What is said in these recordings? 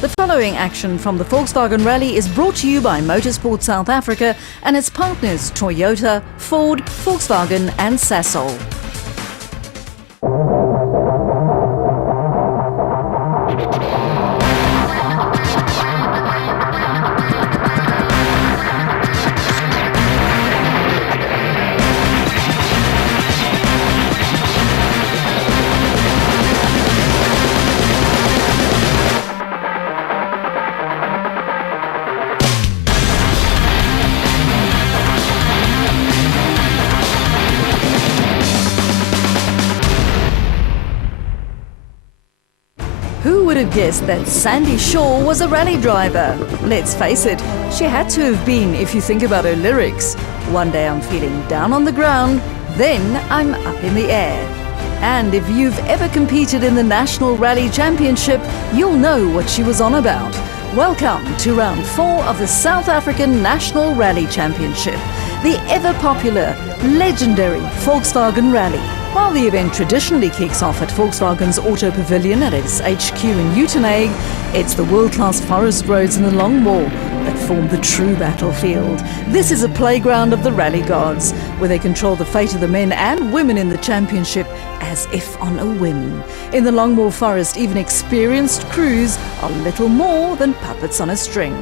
The following action from the Volkswagen Rally is brought to you by Motorsport South Africa and its partners Toyota, Ford, Volkswagen and Sasol. Who would have guessed that Sandy Shaw was a rally driver? Let's face it, she had to have been if you think about her lyrics. One day I'm feeling down on the ground, then I'm up in the air. And if you've ever competed in the National Rally Championship, you'll know what she was on about. Welcome to round 4 of the South African National Rally Championship, the ever-popular, legendary Volkswagen Rally. While the event traditionally kicks off at Volkswagen's Auto Pavilion at its HQ in Uitenhage, it's the world-class forest roads in the Longmore that form the true battlefield. This is a playground of the rally gods, where they control the fate of the men and women in the championship as if on a whim. In the Longmore forest, even experienced crews are little more than puppets on a string.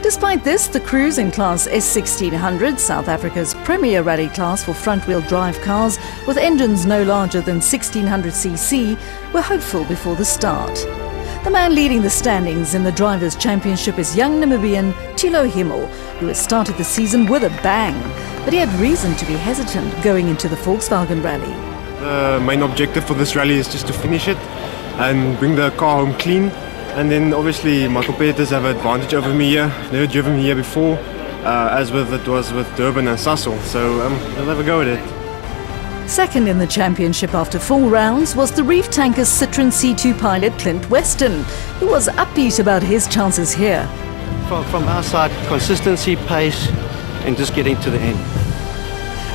Despite this, the crews in Class S1600, South Africa's premier rally class for front-wheel drive cars with engines no larger than 1600cc, were hopeful before the start. The man leading the standings in the Drivers' Championship is young Namibian Thilo Himmel, who has started the season with a bang. But he had reason to be hesitant going into the Volkswagen Rally. The main objective for this rally is just to finish it and bring the car home clean. And then obviously my competitors have an advantage over me here. I've never driven here before, as it was with Durban and Sasol, so we'll have a go at it. Second in the championship after 4 rounds was the Reef Tankers Citroën C2 pilot Clint Weston, who was upbeat about his chances here. From our side, consistency, pace, and just getting to the end.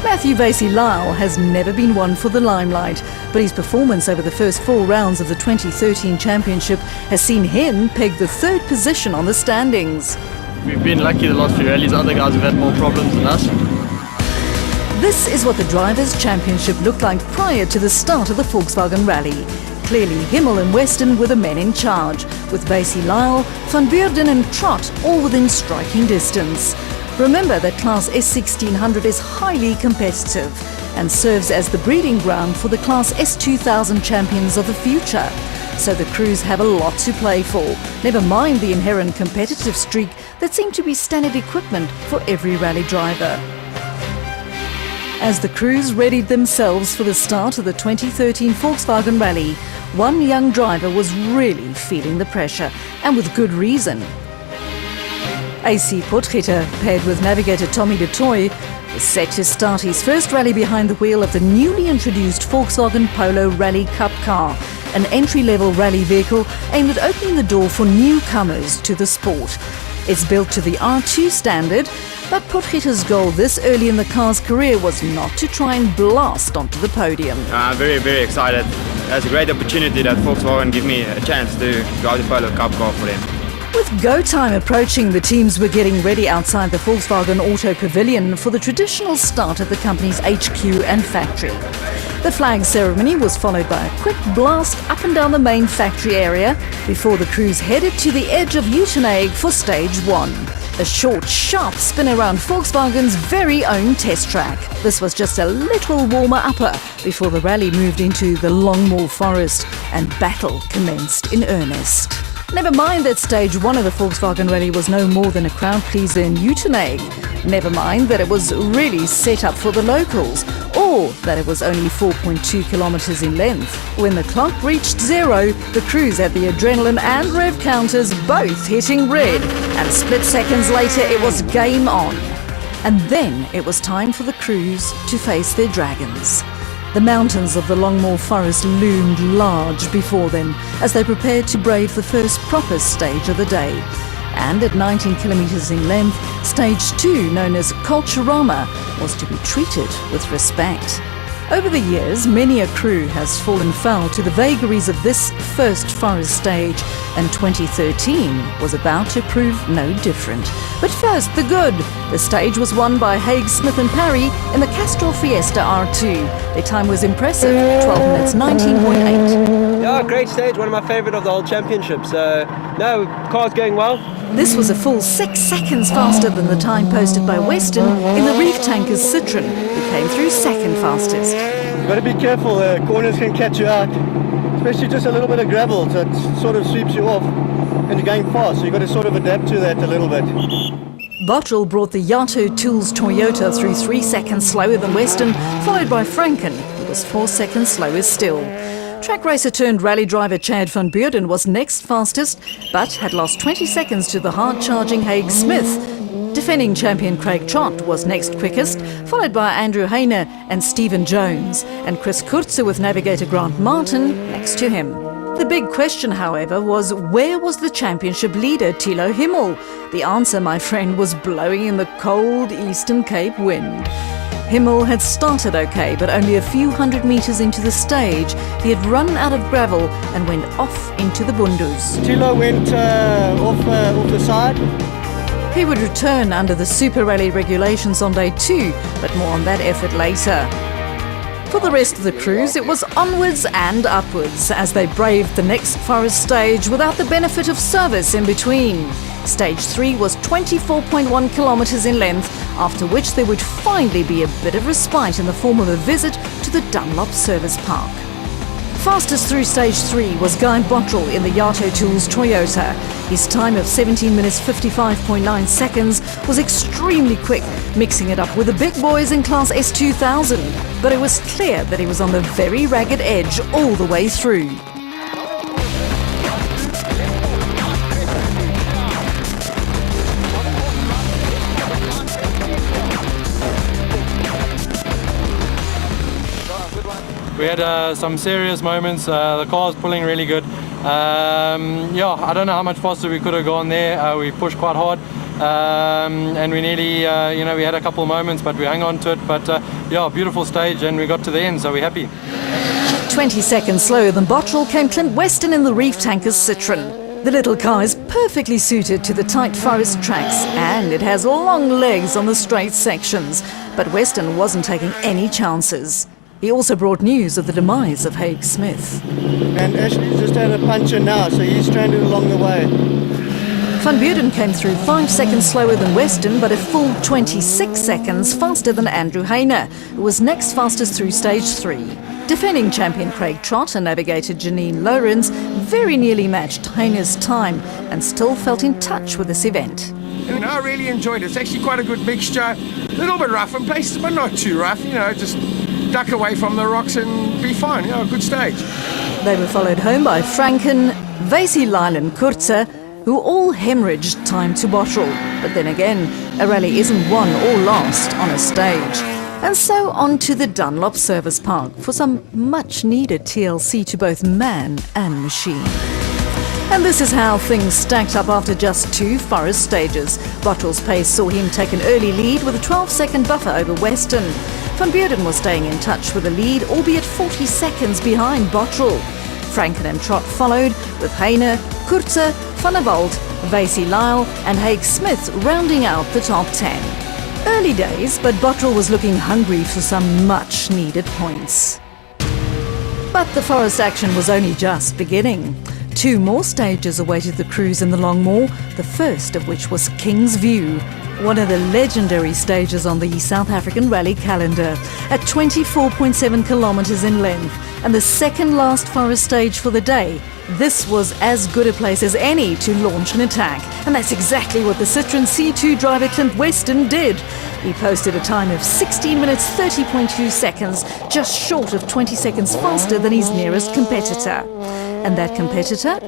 Matthew Vasey-Lyle has never been one for the limelight, but his performance over the first 4 rounds of the 2013 championship has seen him peg the 3rd position on the standings. We've been lucky the last few rallies, other guys have had more problems than us. This is what the Drivers' Championship looked like prior to the start of the Volkswagen Rally. Clearly, Himmel and Weston were the men in charge, with Vasey-Lyle, Van Beurden and Trott all within striking distance. Remember that Class S1600 is highly competitive and serves as the breeding ground for the Class S2000 champions of the future. So the crews have a lot to play for, never mind the inherent competitive streak that seemed to be standard equipment for every rally driver. As the crews readied themselves for the start of the 2013 Volkswagen Rally, one young driver was really feeling the pressure, and with good reason. AC Potgieter, paired with navigator Tommy de Toy, was set to start his first rally behind the wheel of the newly introduced Volkswagen Polo Rally Cup car, an entry-level rally vehicle aimed at opening the door for newcomers to the sport. It's built to the R2 standard, but Potgieter's goal this early in the car's career was not to try and blast onto the podium. I'm very excited. It's a great opportunity that Volkswagen give me a chance to drive the Polo Cup car for them. With go time approaching, the teams were getting ready outside the Volkswagen Auto Pavilion for the traditional start at the company's HQ and factory. The flag ceremony was followed by a quick blast up and down the main factory area before the crews headed to the edge of Uitenhage for stage 1. A short, sharp spin around Volkswagen's very own test track. This was just a little warmer-upper before the rally moved into the Longmore forest and battle commenced in earnest. Never mind that stage 1 of the Volkswagen Rally was no more than a crowd pleaser in Uitenhage. Never mind that it was really set up for the locals, or that it was only 4.2 kilometers in length. When the clock reached 0, the crews had the adrenaline and rev counters both hitting red, and split seconds later it was game on. And then it was time for the crews to face their dragons. The mountains of the Longmore forest loomed large before them as they prepared to brave the first proper stage of the day. And at 19 kilometers in length, stage 2, known as Culturama, was to be treated with respect. Over the years, many a crew has fallen foul to the vagaries of this first forest stage, and 2013 was about to prove no different. But first, the good. The stage was won by Haig, Smith and Parry in the Castrol Fiesta R2. Their time was impressive, 12 minutes 19.8. Yeah, great stage, one of my favourite of the whole championship. So, no, car's going well. This was a full 6 seconds faster than the time posted by Western in the Reef Tankers Citroen, who came through second fastest. You've got to be careful, the corners can catch you out, especially just a little bit of gravel, so it sort of sweeps you off, and you're going fast, so you've got to sort of adapt to that a little bit. Bottrell brought the Yato Tools Toyota through 3 seconds slower than Western, followed by Franken, who was 4 seconds slower still. Track racer turned rally driver Chad van Beurden was next fastest, but had lost 20 seconds to the hard-charging Haig Smith. Defending champion Craig Trott was next quickest, followed by Andrew Heine and Stephen Jones, and Chris Kurtze with navigator Grant Martin next to him. The big question, however, was where was the championship leader Thilo Himmel? The answer, my friend, was blowing in the cold Eastern Cape wind. Himmel had started okay, but only a few hundred metres into the stage, he had run out of gravel and went off into the bundus. Thilo went off the side. He would return under the Super Rally regulations on day 2, but more on that effort later. For the rest of the crews, it was onwards and upwards as they braved the next forest stage without the benefit of service in between. Stage 3 was 24.1 kilometres in length, after which there would finally be a bit of respite in the form of a visit to the Dunlop Service Park. Fastest through stage 3 was Guy Bottrell in the Yato Tools Toyota. His time of 17 minutes 55.9 seconds was extremely quick, mixing it up with the big boys in class S2000. But it was clear that he was on the very ragged edge all the way through. We had some serious moments. The car was pulling really good. Yeah, I don't know how much faster we could have gone there. We pushed quite hard, and we nearly, we had a couple of moments, but we hung on to it. But yeah, beautiful stage, and we got to the end, so we're happy. 20 seconds slower than Bottrell came Clint Weston in the Reef Tankers Citroen. The little car is perfectly suited to the tight forest tracks, and it has long legs on the straight sections. But Weston wasn't taking any chances. He also brought news of the demise of Haig Smith. And Ashley's just had a puncture now, so he's stranded along the way. Van Beurden came through 5 seconds slower than Weston, but a full 26 seconds faster than Andrew Heine, who was next fastest through stage 3. Defending champion Craig Trott and navigator Janine Lorenz very nearly matched Heine's time and still felt in touch with this event. And I really enjoyed it. It's actually quite a good mixture. A little bit rough in places, but not too rough, just duck away from the rocks and be fine. A good stage. They were followed home by Franken, Vesey-Lyle and Kurtze, who all hemorrhaged time to Bottrell. But then again, a rally isn't won or lost on a stage. And so on to the Dunlop Service Park for some much-needed TLC to both man and machine. And this is how things stacked up after just 2 forest stages. Bottrell's pace saw him take an early lead with a 12-second buffer over Weston. Van Beurden was staying in touch with the lead, albeit 40 seconds behind Bottrell. Franken and Trott followed, with Heine, Kurtze, Van der Walt, Vesey-Lyle and Haig Smith rounding out the top 10. Early days, but Bottrell was looking hungry for some much-needed points. But the forest action was only just beginning. 2 more stages awaited the crews in the Longmoor, the first of which was King's View, one of the legendary stages on the South African rally calendar, at 24.7 kilometres in length, and the second last forest stage for the day. This was as good a place as any to launch an attack, and that's exactly what the Citroen C2 driver Clint Weston did. He posted a time of 16 minutes 30.2 seconds, just short of 20 seconds faster than his nearest competitor. And that competitor?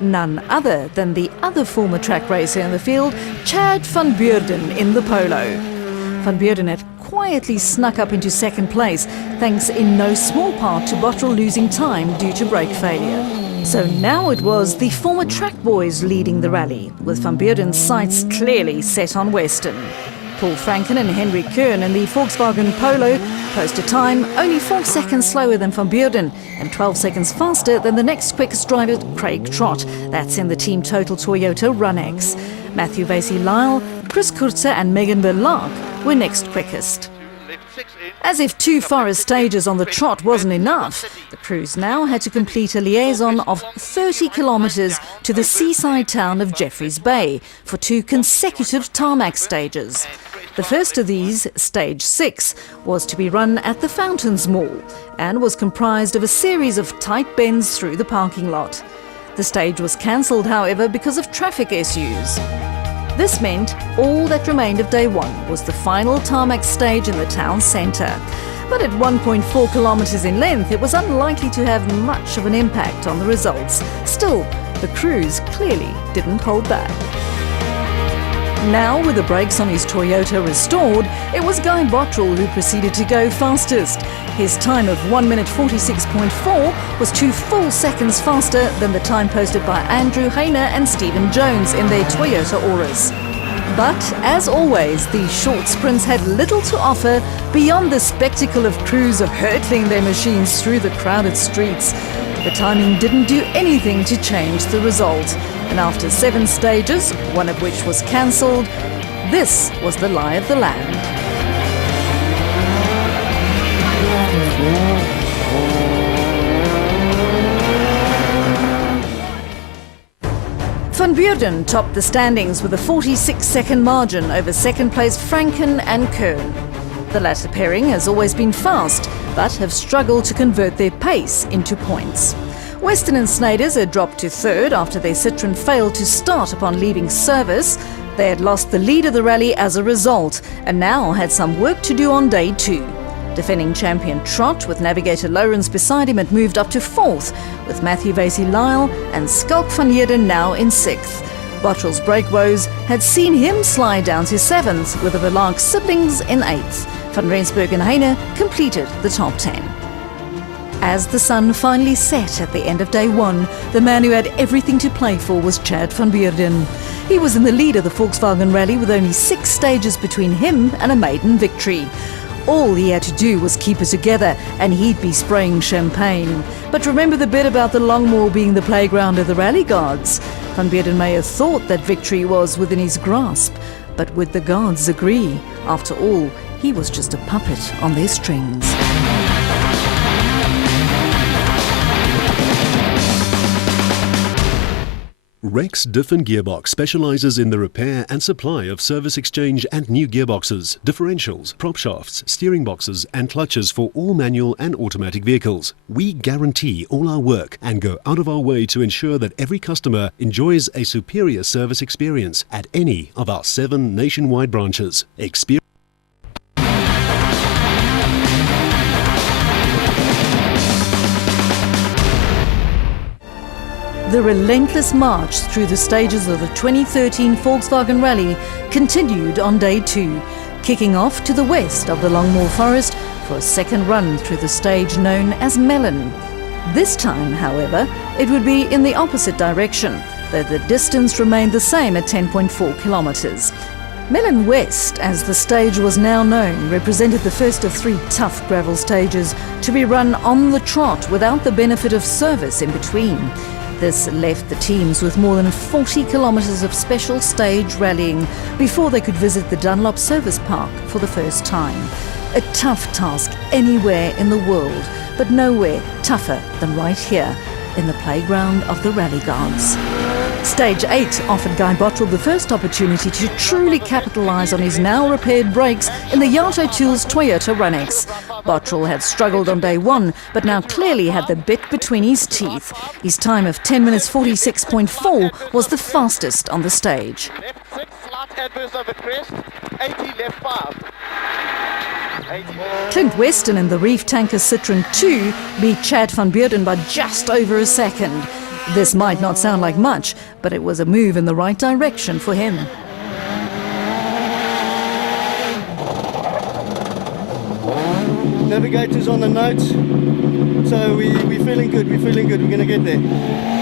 None other than the other former track racer in the field, Chad van Beurden in the Polo. Van Beurden had quietly snuck up into second place, thanks in no small part to Bottrell losing time due to brake failure. So now it was the former track boys leading the rally, with Van Beurden's sights clearly set on Weston. Paul Franken and Henry Kern in the Volkswagen Polo post a time only 4 seconds slower than Van Beurden and 12 seconds faster than the next quickest driver, Craig Trott. That's in the Team Total Toyota Run-X. Matthew Vasey-Lyle, Chris Kurzer and Megan Verlaag were next quickest. As if 2 forest stages on the trot wasn't enough, the crews now had to complete a liaison of 30 kilometres to the seaside town of Jeffreys Bay for 2 consecutive tarmac stages. The first of these, Stage 6, was to be run at the Fountains Mall and was comprised of a series of tight bends through the parking lot. The stage was cancelled, however, because of traffic issues. This meant all that remained of day 1 was the final tarmac stage in the town centre. But at 1.4 kilometres in length, it was unlikely to have much of an impact on the results. Still, the crews clearly didn't hold back. Now, with the brakes on his Toyota restored, it was Guy Bottrell who proceeded to go fastest. His time of 1 minute 46.4 was 2 full seconds faster than the time posted by Andrew Hayner and Stephen Jones in their Toyota Auras. But, as always, these short sprints had little to offer beyond the spectacle of crews hurtling their machines through the crowded streets. The timing didn't do anything to change the result. And after 7 stages, one of which was cancelled, this was the lie of the land. Van Beurden topped the standings with a 46-second margin over second place Franken and Kern. The latter pairing has always been fast, but have struggled to convert their pace into points. Weston and Snyders had dropped to third after their Citroën failed to start upon leaving service. They had lost the lead of the rally as a result and now had some work to do on day 2. Defending champion Trott, with navigator Lawrence beside him, had moved up to 4th, with Matthew Vasey-Lyle and Skalk van Heerden now in 6th. Bottrell's brake woes had seen him slide down to 7th, with the Verlaag siblings in 8th. Van Rensburg and Heine completed the top 10. As the sun finally set at the end of day 1, the man who had everything to play for was Chad van Beurden. He was in the lead of the Volkswagen Rally with only 6 stages between him and a maiden victory. All he had to do was keep it together and he'd be spraying champagne. But remember the bit about the Longmoor being the playground of the rally gods? Van Beurden may have thought that victory was within his grasp, but would the gods agree? After all, he was just a puppet on their strings. Rex Diff & Gearbox specializes in the repair and supply of service exchange and new gearboxes, differentials, prop shafts, steering boxes and clutches for all manual and automatic vehicles. We guarantee all our work and go out of our way to ensure that every customer enjoys a superior service experience at any of our 7 nationwide branches. The relentless march through the stages of the 2013 Volkswagen Rally continued on day 2, kicking off to the west of the Longmoor Forest for a second run through the stage known as Melon. This time, however, it would be in the opposite direction, though the distance remained the same at 10.4 kilometres. Melon West, as the stage was now known, represented the first of 3 tough gravel stages to be run on the trot without the benefit of service in between. This left the teams with more than 40 kilometres of special stage rallying before they could visit the Dunlop Service Park for the first time. A tough task anywhere in the world, but nowhere tougher than right here in the playground of the rally gods. Stage 8 offered Guy Bottrell the first opportunity to truly capitalise on his now repaired brakes in the Yato Tools Toyota Run-X. Bottrell had struggled on day 1, but now clearly had the bit between his teeth. His time of 10 minutes 46.4 was the fastest on the stage. Left 6, slight adverse over crest, 80, left 5. Clint Weston in the Reef Tanker Citroën 2 beat Chad van Beurden by just over a second. This might not sound like much, but it was a move in the right direction for him. Navigators on the notes. so we're feeling good. We're feeling good. We're going to get there.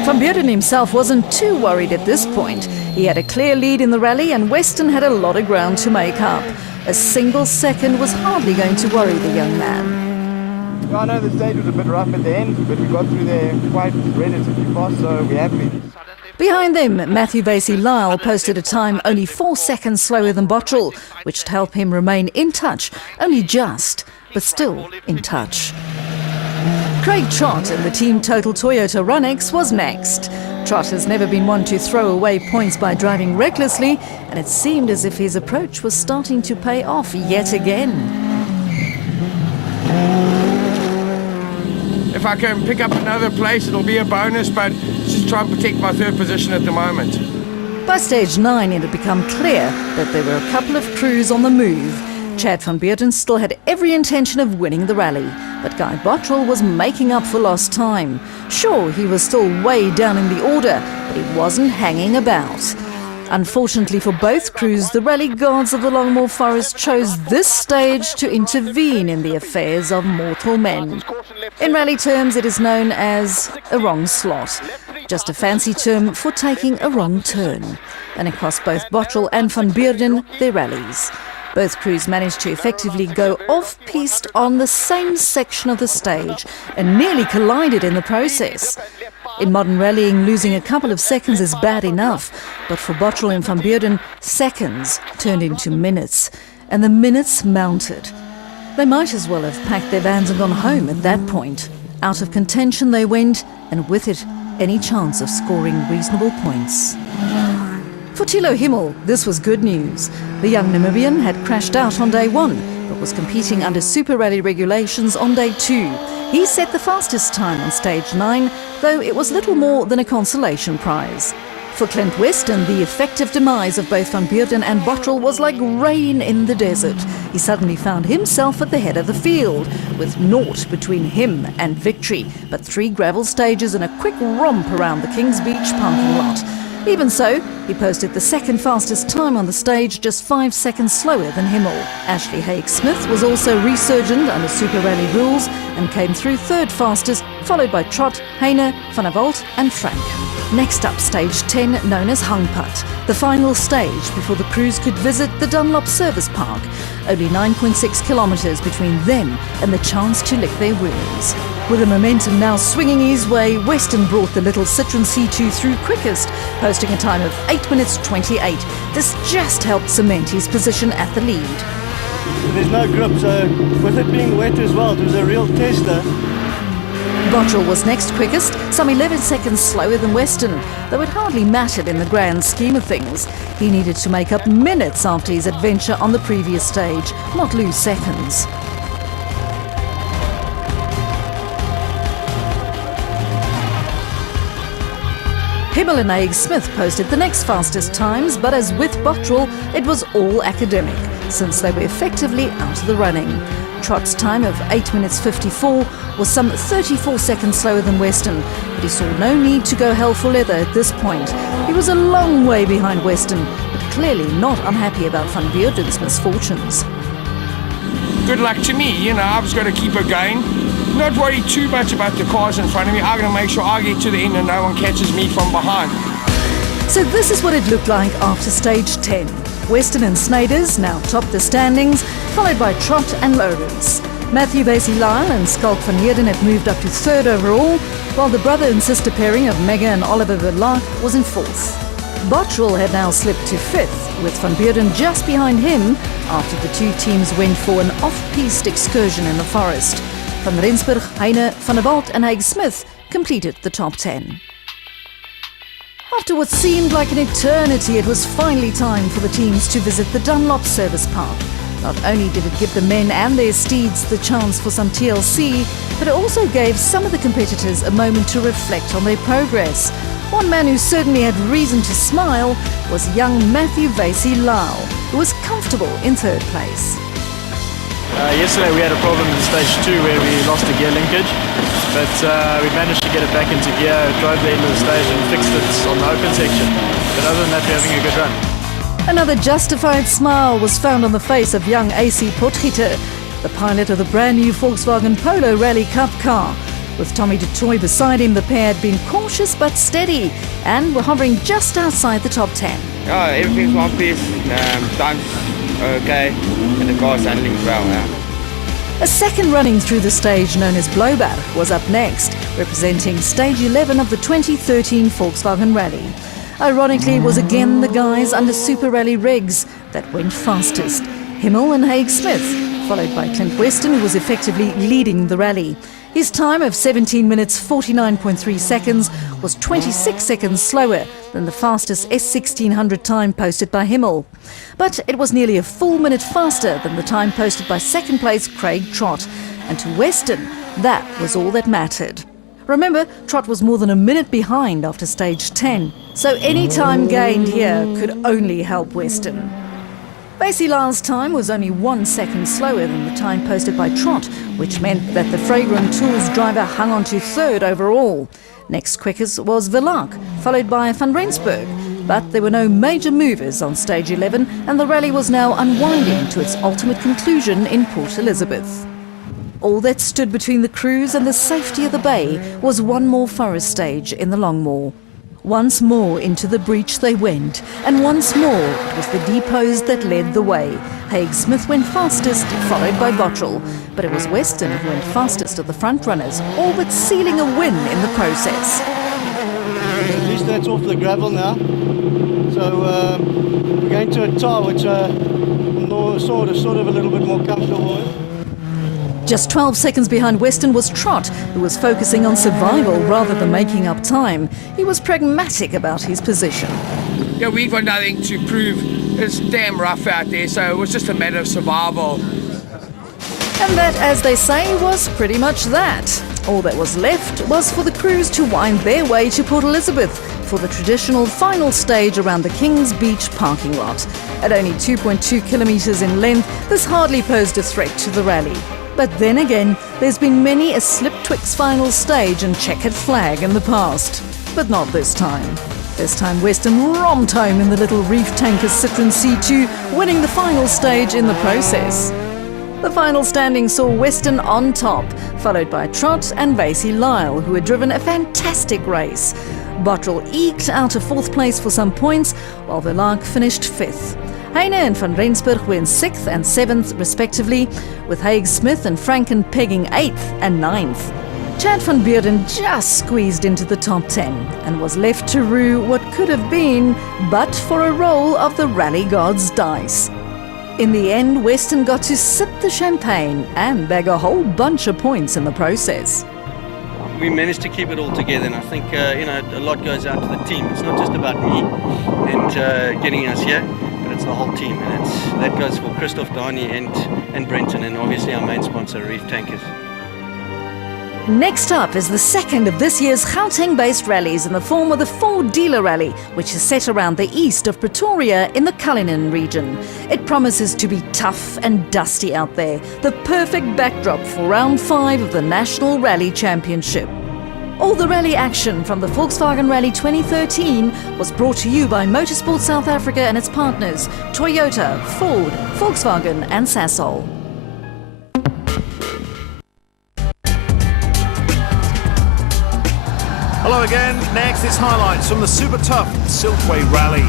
Van Beurden himself wasn't too worried at this point. He had a clear lead in the rally and Weston had a lot of ground to make up. A single second was hardly going to worry the young man. I know the stage was a bit rough at the end, but we got through there quite relatively fast, so we're happy. Behind them, Matthew Vasey-Lyle posted a time only 4 seconds slower than Bottrell, which would help him remain in touch, only just, but still in touch. Craig Trott in the Team Total Toyota Runx was next. Trott has never been one to throw away points by driving recklessly, and it seemed as if his approach was starting to pay off yet again. If I can pick up another place, it'll be a bonus, but just try and protect my third position at the moment. By stage 9, it had become clear that there were a couple of crews on the move. Chad van Beurden still had every intention of winning the rally, but Guy Bottrell was making up for lost time. Sure, he was still way down in the order, but he wasn't hanging about. Unfortunately for both crews, the rally guards of the Longmore Forest chose this stage to intervene in the affairs of mortal men. In rally terms, it is known as a wrong slot, just a fancy term for taking a wrong turn. And it cost both Bottrell and van Beurden their rallies. Both crews managed to effectively go off-piste on the same section of the stage and nearly collided in the process. In modern rallying, losing a couple of seconds is bad enough, but for Bottrell and van Beurden, seconds turned into minutes, and the minutes mounted. They might as well have packed their vans and gone home at that point. Out of contention they went, and with it, any chance of scoring reasonable points. For Thilo Himmel, this was good news. The young Namibian had crashed out on day 1, but was competing under Super Rally regulations on day 2. He set the fastest time on stage 9, though it was little more than a consolation prize. For Clint Weston, the effective demise of both van Beurden and Bottrell was like rain in the desert. He suddenly found himself at the head of the field, with naught between him and victory, but 3 gravel stages and a quick romp around the Kings Beach parking lot. Even so, he posted the second fastest time on the stage, just 5 seconds slower than Himmel. Ashley Haig-Smith was also resurgent under Super Rally rules and came through third fastest, followed by Trott, Heine, Van der Walt and Frank. Next up, stage 10, known as Hangpad, the final stage before the crews could visit the Dunlop Service Park. Only 9.6 kilometres between them and the chance to lick their wounds. With the momentum now swinging his way, Weston brought the little Citroen C2 through quickest, posting a time of 8 minutes 28. This just helped cement his position at the lead. There's no grip, so with it being wet as well, it was a real tester. Bottrell was next quickest, some 11 seconds slower than Weston, though it hardly mattered in the grand scheme of things. He needed to make up minutes after his adventure on the previous stage, not lose seconds. Himmel and Haig-Smith posted the next fastest times, but as with Bottrell, it was all academic, since they were effectively out of the running. Trott's time of 8 minutes 54 was some 34 seconds slower than Weston, but he saw no need to go hell for leather at this point. He was a long way behind Weston, but clearly not unhappy about van Beurden's misfortunes. Good luck to me, you know, I've just got to keep it going. Not worry too much about the cars in front of me. I'm going to make sure I get to the end and no one catches me from behind. So this is what it looked like after stage 10. Weston and Snyders now topped the standings, followed by Trott and Lawrence. Matthew Vasey-Lyle and Skalk van Heerden had moved up to third overall, while the brother and sister pairing of Mega and Oliver Verlaak was in fourth. Bottrell had now slipped to fifth, with van Beurden just behind him after the two teams went for an off-piste excursion in the forest. Van Rensburg, Heine, Van der Walt and Haig-Smith completed the top 10. After what seemed like an eternity, it was finally time for the teams to visit the Dunlop Service Park. Not only did it give the men and their steeds the chance for some TLC, but it also gave some of the competitors a moment to reflect on their progress. One man who certainly had reason to smile was young Matthew Vasey-Lyle, who was comfortable in third place. Yesterday we had a problem in stage 2 where we lost a gear linkage, but we managed to get it back into gear, drove the end of the stage and fixed it on the open section. But other than that, we're having a good run. Another justified smile was found on the face of young AC Potgieter, the pilot of the brand new Volkswagen Polo Rally Cup car. With Tommy du Toit beside him, the pair had been cautious but steady and were hovering just outside the top 10. Yeah, everything's one piece. Time's okay, and the car's handling well. A second running through the stage known as Blowback was up next, representing stage 11 of the 2013 Volkswagen Rally. Ironically, it was again the guys under Super Rally regs that went fastest. Himmel and Haig Smith, followed by Clint Weston, who was effectively leading the rally. His time of 17 minutes 49.3 seconds was 26 seconds slower than the fastest S1600 time posted by Himmel. But it was nearly a full minute faster than the time posted by second place Craig Trott. And to Weston, that was all that mattered. Remember, Trott was more than a minute behind after stage 10, so any time gained here could only help Weston. Basie Lyle's time was only 1 second slower than the time posted by Trott, which meant that the Fragrant Tools driver hung on to third overall. Next quickest was Verlaque, followed by Van Rensburg. But there were no major movers on stage 11, and the rally was now unwinding to its ultimate conclusion in Port Elizabeth. All that stood between the crews and the safety of the bay was one more forest stage in the Longmoor. Once more into the breach they went, and once more it was the depots that led the way. Haig Smith went fastest, followed by Bottrell, but it was Weston who went fastest of the front runners, all but sealing a win in the process. At least that's off the gravel now. So we're going to a tar, which I'm sort of a little bit more comfortable with. Just 12 seconds behind Weston was Trott, who was focusing on survival rather than making up time. He was pragmatic about his position. Yeah, we've got nothing to prove. It's damn rough out there, so it was just a matter of survival. And that, as they say, was pretty much that. All that was left was for the crews to wind their way to Port Elizabeth for the traditional final stage around the Kings Beach parking lot. At only 2.2 kilometres in length, this hardly posed a threat to the rally. But then again, there's been many a slip-twixt final stage and checkered flag in the past. But not this time. This time Weston romped home in the little reef tanker Citroen C2, winning the final stage in the process. The final standing saw Weston on top, followed by Trott and Basie Lyle, who had driven a fantastic race. Bottrell eked out a fourth place for some points, while Verlaque finished fifth. Heine and Van Rensburg were in 6th and 7th respectively, with Haig Smith and Franken pegging 8th and 9th. Chad van Beerden just squeezed into the top 10 and was left to rue what could have been but for a roll of the rally gods' dice. In the end, Weston got to sip the champagne and bag a whole bunch of points in the process. We managed to keep it all together, and I think a lot goes out to the team. It's not just about me and getting us here. It's the whole team, and that goes for Christoph, Dani and Brenton, and obviously our main sponsor, Reef Tankers. Next up is the second of this year's Gauteng-based rallies in the form of the Ford Dealer Rally, which is set around the east of Pretoria in the Cullinan region. It promises to be tough and dusty out there, the perfect backdrop for round 5 of the National Rally Championship. All the rally action from the Volkswagen Rally 2013 was brought to you by Motorsport South Africa and its partners, Toyota, Ford, Volkswagen and Sasol. Hello again. Next is highlights from the super tough Silkway Rally.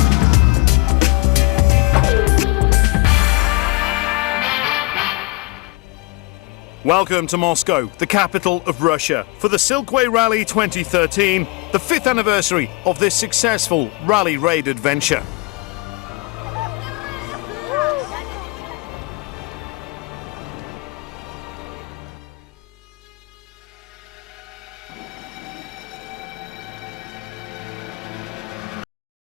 Welcome to Moscow, the capital of Russia, for the Silkway Rally 2013, the 5th anniversary of this successful rally raid adventure.